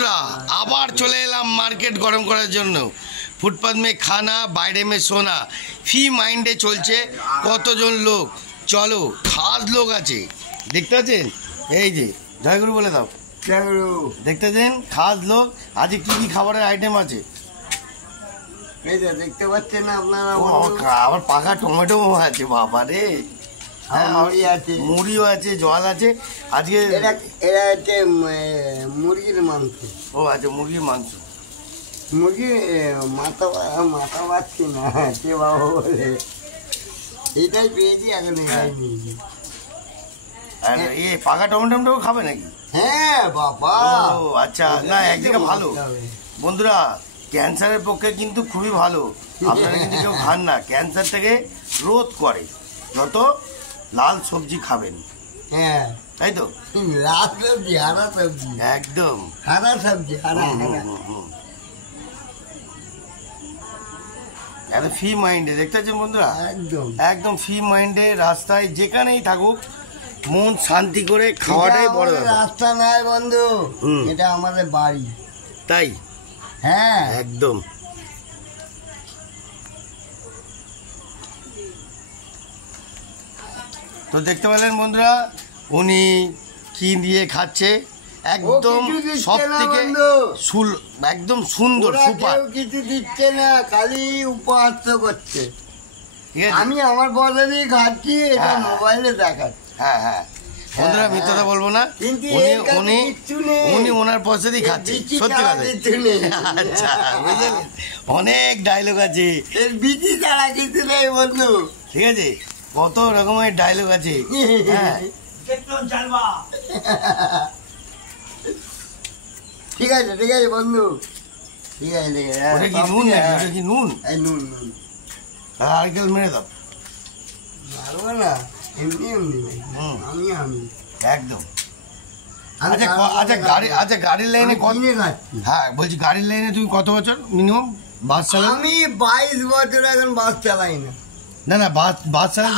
বন্ধুরা আবার চলে এলাম মার্কেট গরম করার জন্য। ফুটপাথ মে খানা বাইরে মে সোনা, ফি মাইন্ডে চলছে। কতজন লোক, চলো খাস লোক আছে, দেখতে পাচ্ছেন? এই যে জয়গুরু বলে দাও। জয়গুরু। দেখতেছেন খাস লোক। আজকে কি কি খাবারের আইটেম আছে এই যে দেখতে পাচ্ছেন আপনারা। আবার পাকা টমেটো আছে, বাবা রে। মুড়িও আছে, জল আছে। আজকে এরা হচ্ছে মুরগির মাংস। ও আচ্ছা, মুরগির মাংস। মুরগি মাথা পাচ্ছি না কে বাবা বলে, এটাই পেয়েছি এখন, এটাই নিয়েছি। আর এই পাকা টমেটো খাবে নাকি? হ্যাঁ বাবা। ও আচ্ছা, না একদিকে ভালো বন্ধুরা, ক্যান্সারের পক্ষে কিন্তু খুবই ভালো। আপনারা কিন্তু কেউ খান না, ক্যান্সার থেকে রোধ করে যত লাল সবজি খাবেন। হ্যাঁ তাই তো, লাল সবজি, হারা সবজি, একদম হারা সবজি, হারা হারা। একদম ফ্রি মাইন্ডে, দেখতে পাচ্ছেন বন্ধুরা? একদম একদম ফ্রি মাইন্ডে, রাস্তায় যেখানেই থাকুক মন শান্তি করে খাওয়াটাই বড় ব্যাপার। রাস্তা নয় বন্ধু, এটা আমাদের বাড়ি। তাই হ্যাঁ একদম। তো দেখতে পেলেন বন্ধুরা, উনি কি দিয়ে খাচ্ছে, একদম সব থেকে একদম সুন্দর সুপার। কিছু দিচ্ছে না, খালি উপহাস করছে। ঠিক আছে, আমি আমার বদলেই খাচ্ছি, এটা মোবাইলে দেখাচ্ছি। হ্যাঁ হ্যাঁ বন্ধুরা, মিথ্যাটা বলবো না, উনি ওনার পয়সাতেই খাচ্ছে, সত্যি কথা। আচ্ছা বুঝলেন, অনেক ডায়লগ আছে, বিচি ছাড়া কিছু নেই বন্ধু। ঠিক আছে, কত রকমের ডায়লগ আছে। হ্যাঁ ঠিক আছে ঠিক আছে বন্ধু, ঠিক আছে ঠিক আছে। ওটা কি নুন নাকি? ওটা কি নুন? এই নুন নুন আরেকটা মেরে দাও। মারবো না, এমনি এমনি আমি আমি একদম। আচ্ছা আচ্ছা, গাড়ির লাইনে কত? হ্যাঁ বলছি, গাড়ির লাইনে তুমি কত বছর মিনিমাম বাস চালাও? আমি 22 বছর এখন বাস চালাই না। না না, বাস চালান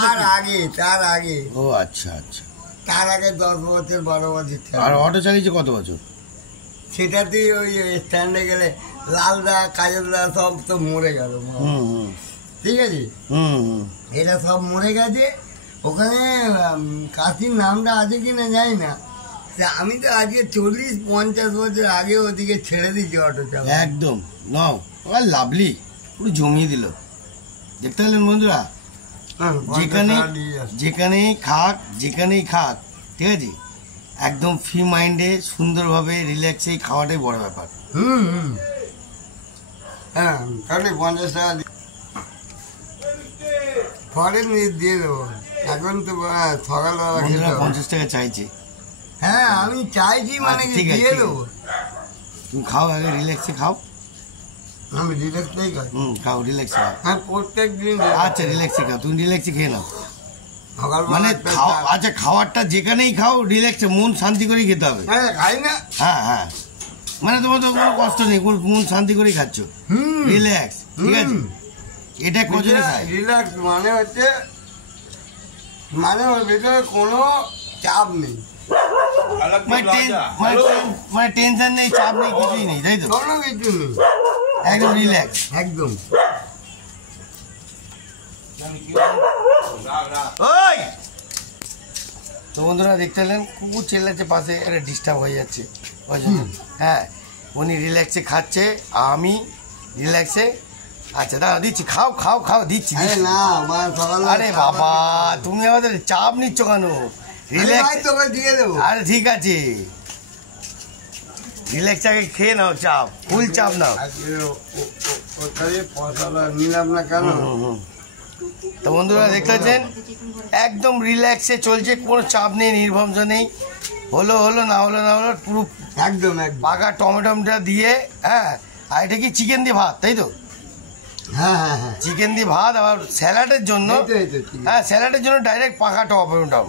তার আগে। ও আচ্ছা আচ্ছা, তার আগে 10 বছর 12 বছর। আর অটো চালিয়েছে কত বছর? সেটাতেই ওই স্ট্যান্ডে গেলে লালদা কাজলদা সব তো মরে গেল। ঠিক আছে, এটা সব মরে গেছে। ওখানে কাশির নামটা আছে কিনা জানি না। আমি তো আজকে 40-50 বছর আগে ওদিকে ছেড়ে দিচ্ছি অটো চালা। একদম নাও, লাভলি, পুরো জমিয়ে দিল। দেখতে পেলেন বন্ধুরা, যেখানেই খাক, ঠিক আছে, একদম ফ্রি মাইন্ডে সুন্দরভাবে রিল্যাক্সে খাওয়াটাই বড় ব্যাপার। হ্যাঁ, তাহলে 50 টাকা ফরেন দিয়ে দেবো। এখন তো সকালবেলা 50 টাকা চাইছে। হ্যাঁ আমি চাইছি, মানে দিয়ে দেবো। তুমি খাও, আগে রিল্যাক্সে খাও। আমি রিল্যাক্সেই খাই। খাও, রিল্যাক্সে খাও। হ্যাঁ প্রত্যেক দিন। আচ্ছা রিল্যাক্সে খাও, তুমি রিল্যাক্সে খেয়ে নাও। মানে আচ্ছা, খাওয়ারটা যেখানেই খাও রিল্যাক্সে, মন শান্তি করেই খেতে হবে। খাই না। হ্যাঁ হ্যাঁ, মানে তোমার তো কোনো কষ্ট নেই, মন শান্তি করেই খাচ্ছ, রিল্যাক্স। ঠিক আছে, এটা কজনে খায়? রিল্যাক্স মানে হচ্ছে, মানে ওর ভিতরে কোনো চাপ নেই, মানে টেনশন নেই, চাপ নেই, কিছুই নেই, তাই তো? কোনো কিছু নেই, একদম রিল্যাক্স, একদম। ওই তো বন্ধুরা দেখতে পেলেন, কুকুর চেল্লাচ্ছে পাশে, এটা ডিস্টার্ব হয়ে যাচ্ছে ওই জন্য। হ্যাঁ, উনি রিল্যাক্সে খাচ্ছে, আমি রিল্যাক্সে। আচ্ছা দাদা দিচ্ছি, খাও খাও খাও, দিচ্ছি। আরে বাবা, তুমি আমাদের চাপ নিচ্ছ কেন? রিল্যাক্স দিয়ে দেবো। আরে ঠিক আছে, রিল্যাক্স আগে খেয়ে নাও, চাপ ফুল চাপ নাও। নিলাম না কেন? তো বন্ধুরা দেখতে পাচ্ছেন, একদম রিল্যাক্সে চলছে, কোনো চাপ নেই, নির্ভরসা নেই। হলো না হলো পুরো একদম পাকা টমেটোটা দিয়ে। হ্যাঁ, আর এটা কি চিকেন দিয়ে ভাত, তাই তো? হ্যাঁ হ্যাঁ হ্যাঁ, চিকেন দিয়ে ভাত। আবার স্যালাডের জন্য, হ্যাঁ স্যালাডের জন্য ডাইরেক্ট পাকা টমেটো,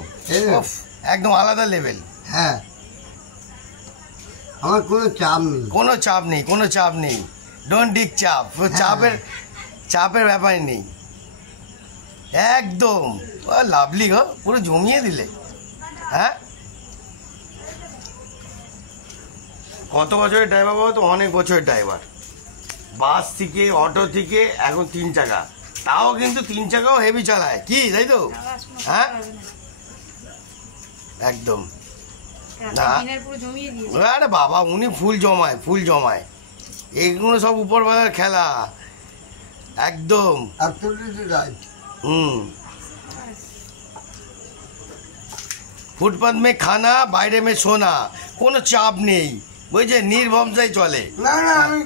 একদম আলাদা লেভেল। হ্যাঁ, আমার কোনো চাপ নেই, কোনো চাপ নেই, ডোন্ট ডিক চাপ। চাপের ব্যাপার নেই, একদম লাভলি গো, পুরো জমিয়ে দিলে। হ্যাঁ কত বছরের ড্রাইভার বাবা? তো অনেক বছরের ড্রাইভার, বাস থেকে, অটো থেকে, এখন 3 চাকা, তাও কিন্তু 3 চাকাও হেভি চালায়, কি তাই তো? হ্যাঁ একদম না। আরে বাবা উনি ফুল জমায়, এগুলো সব উপরবেলার খেলা একদম। ফুটপাথ মে খানা, বাইরে মে সোনা, কোনো চাপ নেই, বুঝছে, নির্ভমসাই চলে। না না আমি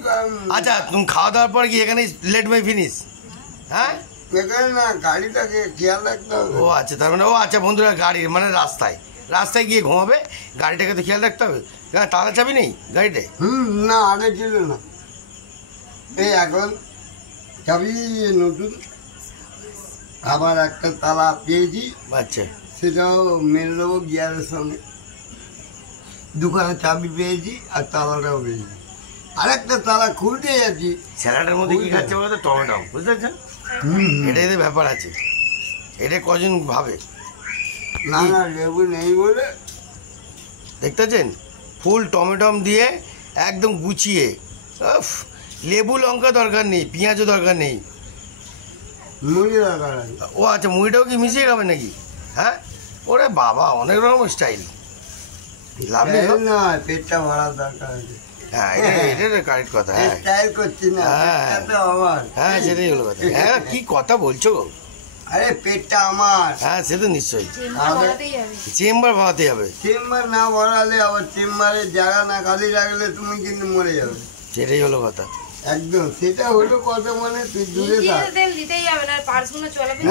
আচ্ছা তুমি খাওয়া দাওয়ার পর কি এখানে লেট বাই ফিনিশ? হ্যাঁ এখানে না, গাড়িটাকে খেয়াল রাখতে হবে। ও আচ্ছা, তার মানে ও আচ্ছা বন্ধুরা, গাড়ির মানে রাস্তায় গিয়ে ঘুমাবে, গাড়িটাকে তো খেয়াল রাখতে হবে। তালা চাবি নেই গাড়িতে? না আগে ছিল না, এই এখন চাবি নতুন, আবার একটা তালা পেয়েছি, আচ্ছা সেটাও মেরে দেবো গিয়ারের সঙ্গে। দোকানে চাবি পেয়েছি আর তালাটাও পেয়েছি, আর একটা তালা খুলতে যাচ্ছি। স্যালাডের মধ্যে কি খাচ্ছে বলতো? টমেটো, বুঝতে পারছেন? এটাই তো ব্যাপার আছে, এটা কজন ভাবে। না না লেবু নেই বলে, দেখতে পাচ্ছেন, ফুল টমেটম দিয়ে একদম গুছিয়ে। উফ, লেবু লঙ্কা দরকার নেই, পেঁয়াজও দরকার নেই। মুড়ি দরকার আছে। ও আচ্ছা, মুড়িটাও কি মিশিয়ে খাবে নাকি? হ্যাঁ ওরে বাবা, অনেক রকম স্টাইল। লাভ নেই তো? না পেটটা ভরার দরকার আছে। হ্যাঁ এটা কারেক্ট কথা। হ্যাঁ স্টাইল করছি না, পেটটা তো আমার। হ্যাঁ সেটাই হলো কথা। হ্যাঁ কি কথা বলছো গো? আরে পেটটা আমার। হ্যাঁ সে তো নিশ্চয়ই, চেম্বার ভাড়াতে হবে। চেম্বার না ভরালে, আবার চেম্বারের জায়গা না খালি রাখলে তুমি কিন্তু মরে যাবে। সেটাই হলো কথা একদম, সেটা হলো কথা। মানে তুই দূরে থাক।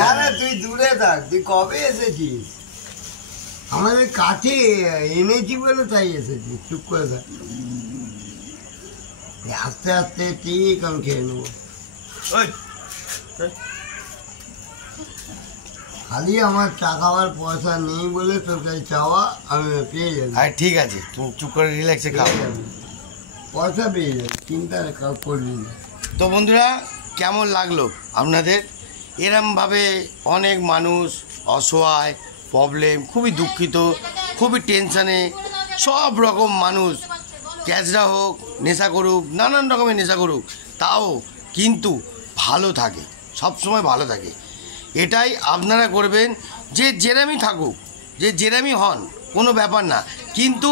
না না তুই দূরে থাক, তুই কবে এসেছিস? আমাদের কাছে এনেছি বলে তাই এসেছিস, চুপ করে থাক। আস্তে আস্তে ঠিক আমি খেয়ে নেবো। খালি আমার চা খাওয়ার পয়সা নেই বলে তোর কাছে চাওয়া, আমি পেয়ে যাবি। আর ঠিক আছে, তুমি চুপ করে রিল্যাক্সে খাও, পয়সা পেয়ে যাবি, চিন্তা করবি না। তো বন্ধুরা কেমন লাগলো আপনাদের? এরমভাবে অনেক মানুষ অসহায়, প্রবলেম, খুবই দুঃখিত, খুবই টেনশানে, সব রকম মানুষ, ক্যাচরা হোক, নেশা করুক, নানান রকমের নেশা করুক, তাও কিন্তু ভালো থাকে, সবসময় ভালো থাকে। এটাই আপনারা করবেন, যে জেরামি থাকুক, যে জেরামি হন, কোনো ব্যাপার না, কিন্তু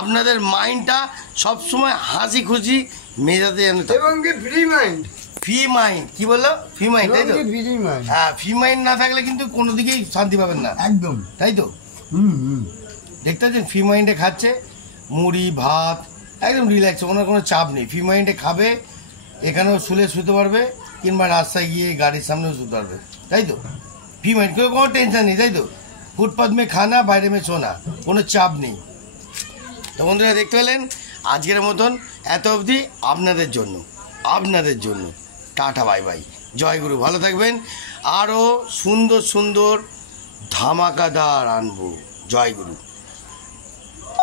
আপনাদের মাইন্ডটা সবসময় হাসি খুশি মেজাজে যেন থাকে। এবং কি ফ্রি মাইন্ড, ফ্রি মাইন্ড, কি বললো? ফ্রি মাইন্ড, তাই তো? ফ্রি মাইন্ড, হ্যাঁ, ফ্রি মাইন্ড না থাকলে কিন্তু কোনো দিকেই শান্তি পাবেন না, একদম তাই তো? দেখতে পাচ্ছেন, ফ্রি মাইন্ডে খাচ্ছে মুড়ি ভাত, একদম রিল্যাক্স, ওনার কোনো চাপ নেই। ফ্রি মাইন্ডে খাবে, এখানেও শুতে পারবে, কিংবা রাস্তায় গিয়ে গাড়ির সামনেও শুতে পারবে, তাই তো? ফ্রি মাইন্ড, কেউ কোনো টেনশন নেই, তাই তো? ফুটপাথ মে খানা, বাইরে মে সোনা, কোনো চাপ নেই। তো বন্ধুরা দেখতে পেলেন, আজকের মতন এত অবধি আপনাদের জন্য টাটা, বাই বাই, জয় গুরু, ভালো থাকবেন। আরও সুন্দর সুন্দর ধামাকাদার আনবো, জয় গুরু।